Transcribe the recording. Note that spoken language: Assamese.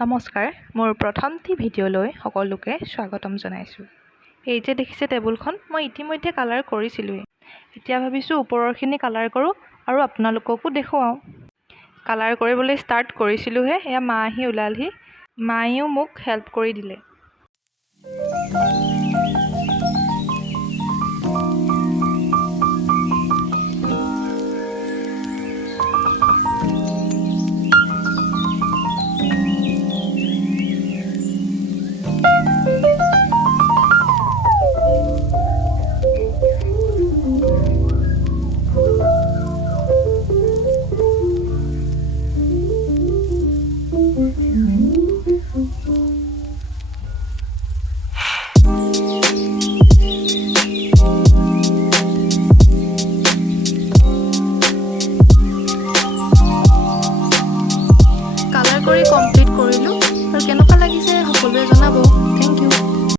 নমস্কাৰ, মোৰ প্ৰথমটি ভিডিঅ'লৈ সকলোকে স্বাগতম জনাইছোঁ। এই যে দেখিছে টেবুলখন, মই ইতিমধ্যে কালাৰ কৰিছিলোঁৱেই। এতিয়া ভাবিছোঁ ওপৰৰখিনি কালাৰ কৰোঁ আৰু আপোনালোককো দেখুৱাওঁ। কালাৰ কৰিবলৈ ষ্টাৰ্ট কৰিছিলোঁহে, এয়া মা আহি ওলালহি। মায়েও মোক হেল্প কৰি দিলে। কালাৰ কৰি কমপ্লিট কৰিলোঁ আৰু কেনেকুৱা লাগিছে সকলোৱে জনাব।